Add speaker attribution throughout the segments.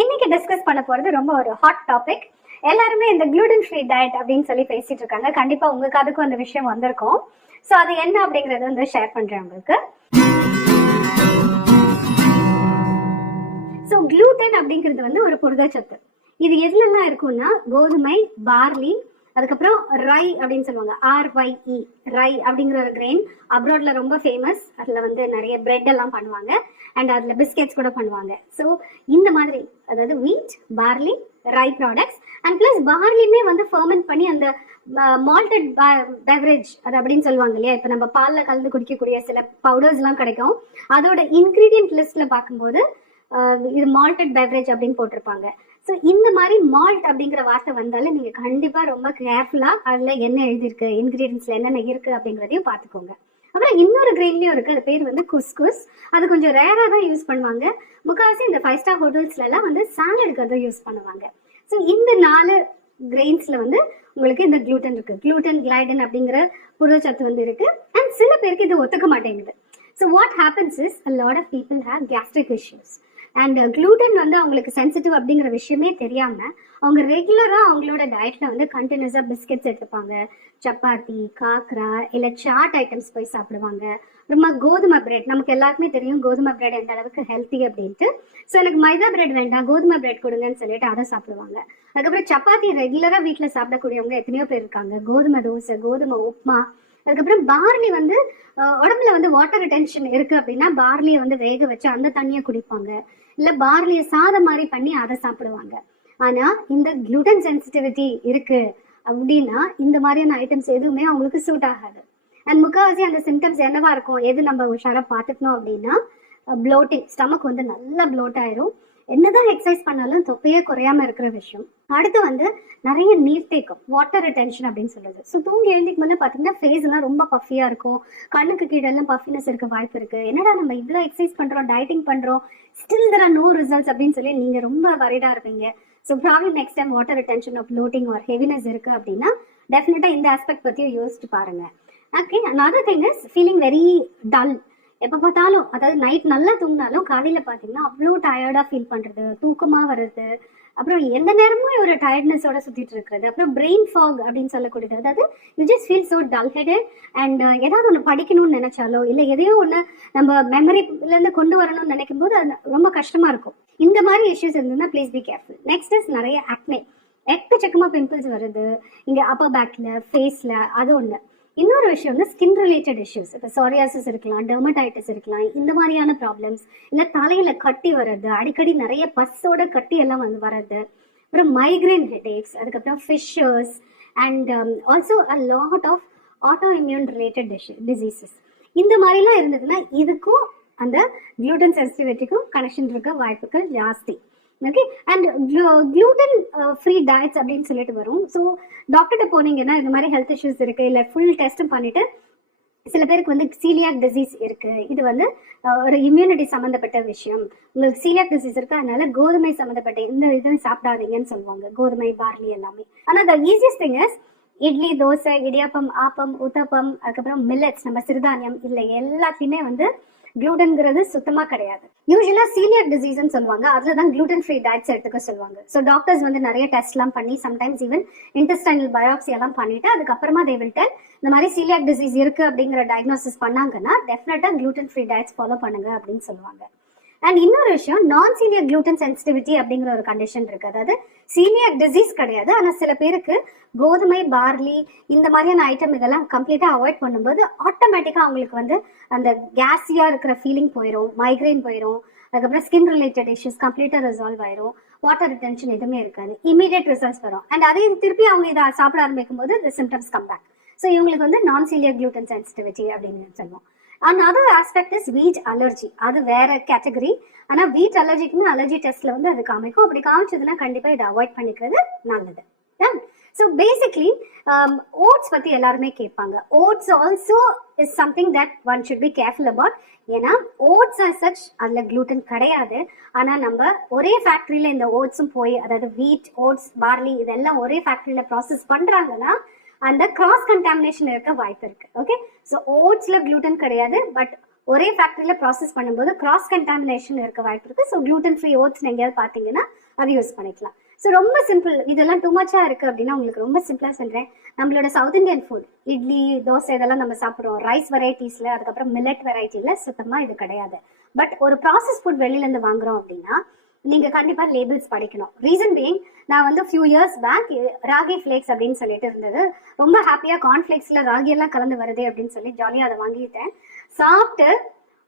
Speaker 1: இன்னைக்கு டிஸ்கஸ் பண்ண போறது ரொம்ப ஒரு ஹாட் டாபிக் எல்லாருமே இந்த gluten ஃப்ரீ டயட் அப்படின்னு சொல்லி பேசிட்டு இருக்காங்க. கண்டிப்பா உங்க கதுக்கும் அந்த விஷயம் வந்திருக்கும். ஸோ அது என்ன அப்படிங்கறத வந்து ஷேர் பண்றேன் உங்களுக்கு. ஸோ க்ளூட்டன் அப்படிங்கிறது வந்து ஒரு புரதச்சத்து. இது எதுலலாம் இருக்கும்னா கோதுமை பார்லி அதுக்கப்புறம் ரை அப்படின்னு சொல்லுவாங்க. ஆர்ஒய்இ ரை அப்படிங்கிற ஒரு கிரெயின் அப்ராட்ல ரொம்ப ஃபேமஸ் அதுல வந்து நிறைய பிரெட் எல்லாம் பண்ணுவாங்க. அண்ட் அதுல பிஸ்கெட்ஸ் கூட பண்ணுவாங்க. ஸோ இந்த மாதிரி அதாவது வீட் பார்லி ரை ப்ராடக்ட்ஸ் அண்ட் பிளஸ் பார்லியுமே வந்து ஃபர்மெண்ட் பண்ணி அந்த மால்டட் பெவரேஜ் அது அப்படின்னு சொல்லுவாங்க இல்லையா? இப்போ நம்ம பாலில் கலந்து குடிக்கக்கூடிய சில பவுடர்ஸ்லாம் கிடைக்கும். அதோட இன்க்ரீடியன்ட் லிஸ்ட்ல பார்க்கும்போது இது மால்டட் பெவரேஜ் அப்படின்னு போட்டிருப்பாங்க. ஸோ இந்த மாதிரி மால்ட் அப்படிங்கிற வார்த்தை வந்தாலும் நீங்க கண்டிப்பா ரொம்ப கேர்ஃபுல்லா அதுல என்ன எழுதியிருக்கு இன்கிரீடியன்ஸ்ல என்னென்ன இருக்கு அப்படிங்கிறதையும் பார்த்துக்கோங்க. அப்புறம் இன்னொரு கிரெயின்லயும் இருக்கு அது பேர் வந்து குஸ்குஸ் அது கொஞ்சம் ரேராக தான் யூஸ் பண்ணுவாங்க. முக்கால்வாசி இந்த ஃபைவ் ஸ்டார் ஹோட்டல்ஸ்ல எல்லாம் வந்து சாலடுக்கு அதை யூஸ் பண்ணுவாங்க. ஸோ இந்த நாலு கிரெயின்ஸ்ல வந்து உங்களுக்கு இந்த gluten இருக்கு. க்ளூட்டன் கிளைடன் அப்படிங்கிற புரதச்சத்து வந்து இருக்கு. அண்ட் சில பேருக்கு இது ஒத்துக்க மாட்டேங்குது. So what happens is a lot of people have gastric and gluten வந்து அவங்களுக்கு சென்சிட்டிவ் அப்படிங்கிற விஷயமே தெரியாம அவங்க ரெகுலரா அவங்களோட டயட்ல வந்து கண்டினியூஸா பிஸ்கெட்ஸ் எடுத்துப்பாங்க. சப்பாத்தி காக்ரா இல்ல சாட் ஐட்டம்ஸ் போய் சாப்பிடுவாங்க. அப்புறமா கோதுமை பிரெட் நமக்கு எல்லாருக்குமே தெரியும் கோதுமை பிரெட் எந்த அளவுக்கு ஹெல்த்தி அப்படின்ட்டு. ஸோ எனக்கு மைதா பிரெட் வேண்டாம் கோதுமை பிரெட் கொடுங்கன்னு சொல்லிட்டு அதை சாப்பிடுவாங்க. அதுக்கப்புறம் சப்பாத்தி ரெகுலரா வீட்டில் சாப்பிடக்கூடியவங்க எத்தனையோ பேர் இருக்காங்க. கோதுமை தோசை கோதுமை உப்புமா அதுக்கப்புறம் பார்லி வந்து உடம்புல வந்து வாட்டர் ரிட்டென்ஷன் இருக்கு அப்படின்னா பார்லியை வந்து வேக வச்சு அந்த தண்ணியை குடிப்பாங்க. இல்ல பார்லியை சாதம் மாதிரி பண்ணி அதை சாப்பிடுவாங்க. ஆனா இந்த குளுட்டன் சென்சிட்டிவிட்டி இருக்கு அப்படின்னா இந்த மாதிரியான ஐட்டம்ஸ் எதுவுமே அவங்களுக்கு சூட் ஆகாது. அண்ட் முக்கால்வாசி அந்த சிம்டம்ஸ் என்னவா இருக்கும்? எது நம்ம உஷாரா பார்த்துக்கணும் அப்படின்னா ப்ளோட்டிங் ஸ்டமக் வந்து நல்லா ப்ளோட் ஆயிரும். என்னதான் எக்ஸசைஸ் பண்ணாலும் தொப்பையே குறையாம இருக்கிற விஷயம். அடுத்து வந்து நிறைய நீர்த்தேக்கம் வாட்டர் ரிட்டென்ஷன் அப்படின்னு சொல்றது. ஸோ தூங்கி எழுந்திக்கும் போது பார்த்தீங்கன்னா ஃபேஸ்லாம் ரொம்ப பஃபியா இருக்கும். கண்ணுக்கு கீழெல்லாம் பஃபினஸ் இருக்க வாய்ப்பு இருக்கு. என்னடா நம்ம இவ்வளோ எக்ஸசைஸ் பண்றோம் டயட்டிங் பண்றோம்? ஸ்டில் தர நோ ரிசல்ட்ஸ் அப்படின்னு சொல்லி நீங்க ரொம்ப வரிடா இருப்பீங்க. So problem next time water retention of bloating or heaviness இருக்கு அப்படின்னா டெஃபினட்டா இந்த ஆஸ்பெக்ட் பத்தியும் யோசிச்சு பாருங்க. Okay another thing is feeling very dull எப்போ பார்த்தாலும் அதாவது நைட் நல்லா தூங்கினாலும் காலையில பார்த்தீங்கன்னா அவ்வளோ டயர்டா ஃபீல் பண்றது தூக்கமா வர்றது அப்புறம் எந்த நேரமும் ஒரு டயர்ட்னஸோட சுத்திட்டு இருக்கிறது. அப்புறம் பிரெயின் ஃபாக் அப்படின்னு சொல்லக்கூடியது. அதாவது you just feel so dull headed and ஏதாவது ஒன்று படிக்கணும்னு நினைச்சாலோ இல்லை எதையோ ஒன்று நம்ம மெமரிலேருந்து கொண்டு வரணும்னு நினைக்கும் போது அது ரொம்ப கஷ்டமா இருக்கும். இந்த மாதிரி இஷ்யூஸ் இருந்ததுன்னா please be careful next is நிறைய ஆக்னே எக்கச்சக்கமா பிம்பிள்ஸ் வருது. இங்க அப்பர் பேக்ல ஃபேஸ்ல அது ஒன்று இன்னொரு விஷயம் வந்து ஸ்கின் ரிலேட்டட் இஷ்யூஸ் இப்போ சோரியாசிஸ் இருக்கலாம் டெர்மடைட்டிஸ் இருக்கலாம் இந்த மாதிரியான ப்ராப்ளம்ஸ் இல்லை தலையில கட்டி வர்றது அடிக்கடி நிறைய பஸ்ஸோட கட்டி எல்லாம் வந்து வர்றது. அப்புறம் மைக்ரைன் ஹெடேக்ஸ் அதுக்கப்புறம் fissures and also a lot of auto immune related diseases இந்த மாதிரிலாம் இருந்ததுன்னா இதுக்கும் அந்த குளூட்டன் சென்சிட்டிவிட்டிக்கும் கனெக்ஷன் இருக்க வாய்ப்புகள் ஜாஸ்தி. Okay and gluten free diets அப்படின்னு சொல்லிட்டு வரும். ஸோ டாக்டர்கிட்ட போனீங்கன்னா இந்த மாதிரி ஹெல்த் இஷ்யூஸ் இருக்கு. இல்லை ஃபுல் டெஸ்ட்டும் பண்ணிட்டு சில பேருக்கு வந்து சீலியாக் டிசீஸ் இருக்கு. இது வந்து ஒரு இம்யூனிட்டி சம்மந்தப்பட்ட விஷயம். உங்களுக்கு சீலியாக் டிசீஸ் இருக்கு. அதனால கோதுமை சம்மந்தப்பட்ட எந்த இதுவும் சாப்பிடாதீங்கன்னு சொல்லுவாங்க. கோதுமை பார்லி எல்லாமே. ஆனால் the easiest thing is idli dosa idiyappam appam uttapam அதுக்கப்புறம் மில்லட்ஸ் நம்ம சிறுதானியம் இல்லை எல்லாத்தையுமே வந்து குளூட்டன்ங்கிறது சுத்தமா கிடையாது. யூஸ்வலா சீனியர் டிசீஸ்னு சொல்லுவாங்க. அதுல தான் குளூட்டன் ஃப்ரீ டயட்ஸ் எடுத்துக்க சொல்லுவாங்க. ஸோ டாக்டர்ஸ் வந்து நிறைய டெஸ்ட் எல்லாம் பண்ணி சம்டைம்ஸ் ஈவன் இன்டெஸ்டைனல் பயோப்சி எல்லாம் பண்ணிட்டு அதுக்கப்புறமா தே வில் டெல் இந்த மாதிரி சீலியாக் டிசீஸ் இருக்கு அப்படிங்கிற டயக்னோசிஸ் பண்ணாங்கன்னா டெஃபினட்டா குளூட்டன் ஃப்ரீ டயட்ஸ் ஃபாலோ பண்ணுங்க அப்படின்னு சொல்லுவாங்க. அண்ட் இன்னொரு விஷயம் நான் சீலியர் குளூட்டன் சென்சிட்டிவிட்டி அப்படிங்கிற ஒரு கண்டிஷன் இருக்கு. அதாவது சீனியர் டிசீஸ் கிடையாது. ஆனால் சில பேருக்கு கோதுமை பார்லி இந்த மாதிரியான ஐட்டம் இதெல்லாம் கம்ப்ளீட்டாக அவாய்ட் பண்ணும்போது ஆட்டோமேட்டிக்காக அவங்களுக்கு வந்து அந்த கேஸியா இருக்கிற ஃபீலிங் போயிடும் மைக்ரைன் போயிடும் அதுக்கப்புறம் ஸ்கின் ரிலேட்டட் இஷ்யூஸ் கம்ப்ளீட்டாக ரிசால்வ் ஆயிரும். வாட்டர் ரிட்டென்ஷன் எதுவுமே இருக்காது. இமீடியட் ரிசல்ட்ஸ் வரும். அண்ட் அதே திருப்பி அவங்க இதை சாப்பிட ஆரம்பிக்கும் போது the symptoms come back so இவங்களுக்கு வந்து நான் சீலியர் gluten சென்சிட்டிவிட்டி அப்படின்னு சொல்லுவோம். Other aspect is wheat allergy அது வேற கேட்டகரி ஆனா வீட் அலர்ஜிக்குமே அலர்ஜி டெஸ்ட்ல வந்து அது காமிக்கும். அப்படி காமிச்சதுன்னா கண்டிப்பா இதை அவாய்ட் பண்ணிக்கிறது நல்லது. ஸோ பேசிக்லி ஓட்ஸ் பத்தி எல்லாருமே கேட்பாங்க. Oats also is something that one should be careful about ஏன்னா ஓட்ஸ் ஆர் சச் அதுல க்ளூட்டன் கிடையாது. ஆனா நம்ம ஒரே ஃபேக்டரியில இந்த ஓட்ஸும் போய் அதாவது வீட் ஓட்ஸ் பார்லி இதெல்லாம் ஒரே ஃபேக்டரியில ப்ராசஸ் பண்றாங்கன்னா அந்த கிராஸ் கண்டாமினேஷன் இருக்க வாய்ப்பு இருக்கு. ஓகே ஸோ ஓட்ஸ்ல gluten கிடையாது பட் ஒரே ஃபேக்டரியில ப்ராசஸ் பண்ணும்போது கிராஸ் கண்டாமினேஷன் இருக்க வாய்ப்பு இருக்கு. ஸோ gluten ஃப்ரீ ஓட்ஸ் எங்கேயாவது பார்த்தீங்கன்னா அதை யூஸ் பண்ணிக்கலாம். ஸோ ரொம்ப சிம்பிள் இதெல்லாம் டூ மச்சா இருக்கு அப்படின்னா உங்களுக்கு ரொம்ப சிம்பிளா சொல்றேன். நம்மளோட south Indian food idli dosa இதெல்லாம் நம்ம சாப்பிடுறோம். ரைஸ் வெரைட்டிஸ்ல அதுக்கப்புறம் மில்லட் வெரைட்டில சுத்தமா இது கிடையாது. பட் ஒரு ப்ராசஸ் ஃபுட் வெளியில இருந்து வாங்குறோம் அப்படின்னா நீங்க கண்டிப்பா லேபிள்ஸ் படிக்கணும். ரீசன் பீங் நான் வந்து few years back ragi flakes அப்படின்னு சொல்லிட்டு இருந்தது. ரொம்ப ஹாப்பியா கார்ன்ஃபிளேக்ஸ்ல ராகி எல்லாம் கலந்து வருது அப்படின்னு சொல்லி ஜாலியா அதை வாங்கிட்டேன். சாப்பிட்டு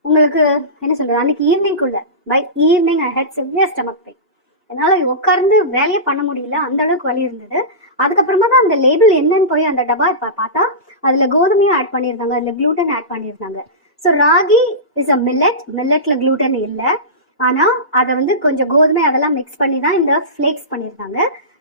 Speaker 1: உங்களுக்கு என்ன சொல்றது அன்னைக்கு ஈவினிங்குள்ள by evening I had severe stomach pain என்னால உட்கார்ந்து வேலையை பண்ண முடியல அந்த அளவுக்கு வலி இருந்தது. அதுக்கப்புறமா தான் அந்த லேபிள் என்னன்னு போய் அந்த டப்பா பா- பார்த்தா அதுல கோதுமையும் ஆட் பண்ணியிருந்தாங்க அதுல க்ளூட்டன் ஆட் பண்ணியிருந்தாங்க. So ragi is a millet மில்லட்ல gluten இல்லை. ஆனால் அதை வந்து கொஞ்சம் கோதுமை அதெல்லாம் மிக்ஸ் பண்ணி தான் இந்த ஃப்ளேக்ஸ் பண்ணியிருந்தாங்க.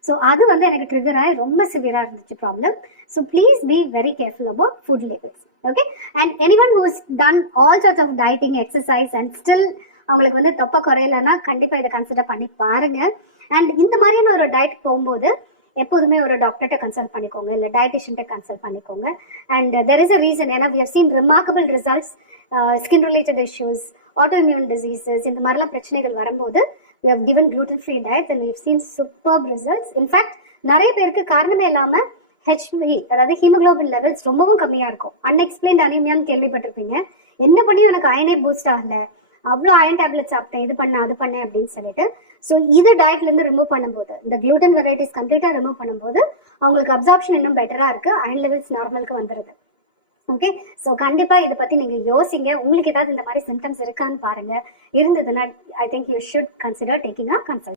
Speaker 1: ஸோ அது வந்து எனக்கு ட்ரிகர் ஆகி ரொம்ப சிவியராக இருந்துச்சு problem so please be very careful about food labels okay and any one who's done all sorts of dieting exercise and still அவங்களுக்கு வந்து தொப்பை குறையலன்னா கண்டிப்பாக இதை கன்சிடர் பண்ணி பாருங்க. அண்ட் இந்த மாதிரியான ஒரு டயட் போகும்போது எப்போதுமே ஒரு டாக்டர்கிட்ட கன்சல்ட் பண்ணிக்கோங்க இல்லை டயட்டிஷியன்ட்ட கன்சல்ட் பண்ணிக்கோங்க. And there is a reason ஏன்னா we have seen remarkable results skin related issues auto immune diseases இந்த மாதிரிலாம் பிரச்சனைகள் வரும்போது we have given gluten free diet and we've seen superb results. நிறைய பேருக்கு காரணமே இல்லாமல் ஹெச்பி அதாவது ஹீமோகுளோபின் லெவல்ஸ் ரொம்பவும் கம்மியாக இருக்கும். அன்எக்ஸ்பிளைன்ட் அனிமியான்னு கேள்விப்பட்டிருப்பீங்க. என்ன பண்ணியும் எனக்கு அயனே பூஸ்ட் ஆகல. அவ்வளோ அயன் டேப்லெட் சாப்பிட்டேன் இது பண்ண அது பண்ணேன் அப்படின்னு சொல்லிட்டு ஸோ இது டயட்ல இருந்து ரிமூவ் பண்ணும்போது இந்த gluten வெரைட்டிஸ் கம்ப்ளீட்டா ரிமூவ் பண்ணும்போது அவங்களுக்கு அப்சார்ப்ஷன் இன்னும் பெட்டரா இருக்கு. அயன் லெவல்ஸ் நார்மலுக்கு வந்துருது. ஓகே ஸோ கண்டிப்பா இதை பத்தி நீங்க யோசிங்க. உங்களுக்கு ஏதாவது இந்த மாதிரி சிம்டம்ஸ் இருக்கான்னு பாருங்க. இருந்ததுன்னா I think you should consider taking a consult